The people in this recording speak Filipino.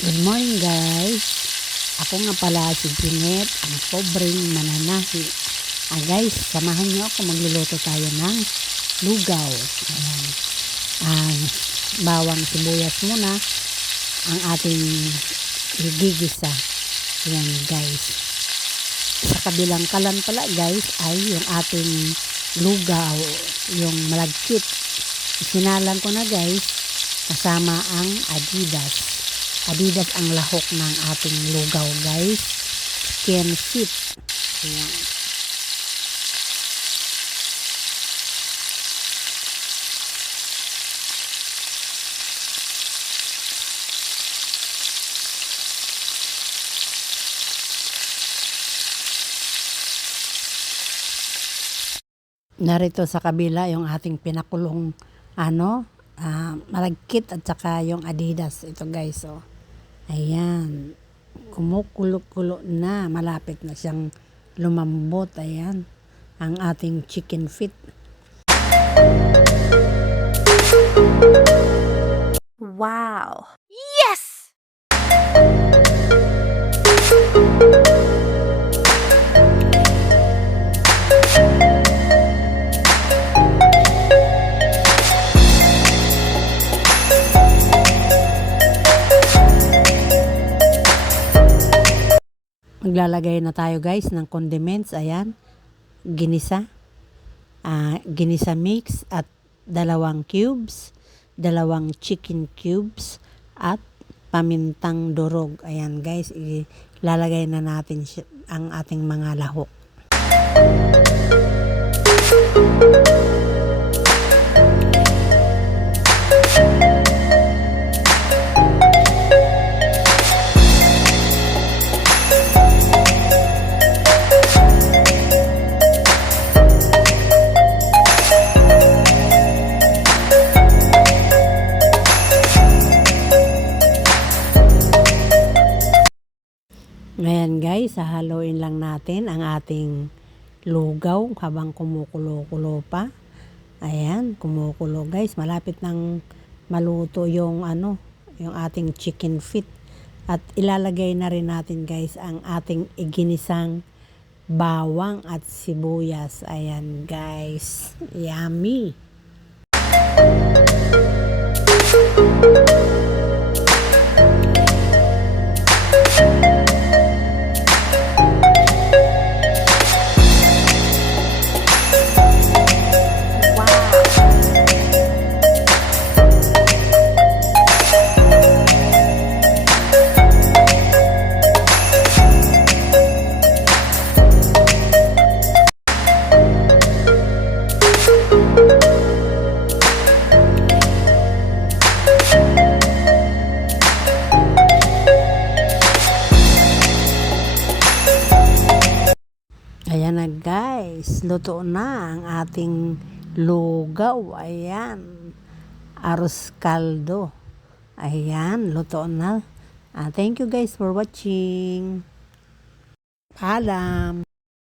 Good morning guys. Ako nga pala si Jeanette, ang pobreng mananahi. Guys, samahan niyo ako, magluluto tayo ng lugaw. Ayan. Bawang sibuyas muna ang ating igigisa. Ayan guys. Sa kabilang kalan pala guys ay yung ating lugaw, yung malagkit. Sinalang ko na guys, kasama ang Adidas. Adidas ang lahok ng ating lugaw guys. Chicken feet. Ayan. Narito sa kabila yung ating pinakulong malagkit at saka yung Adidas. Ito guys, oh. Ayan. Kumukulo-kulo na. Malapit na siyang lumambot. Ayan. Ang ating chicken feet. Wow! Yes! Maglalagay na tayo guys ng condiments. Ayan. Ginisa. Ginisa mix at 2 cubes. 2 chicken cubes. At pamintang durog. Ayan guys. Ilalagay na natin ang ating mga lahok. Ngayon guys, hahaluin lang natin ang ating lugaw habang kumukulo-kulo pa. Ayan, kumukulo guys. Malapit nang maluto yung yung ating chicken feet. At ilalagay na rin natin guys ang ating iginisang bawang at sibuyas. Ayan guys. Yummy! Ayan na guys, luto na ang ating lugaw. Ayan, arroz caldo. Ayan, luto na. Thank you guys for watching. Paalam.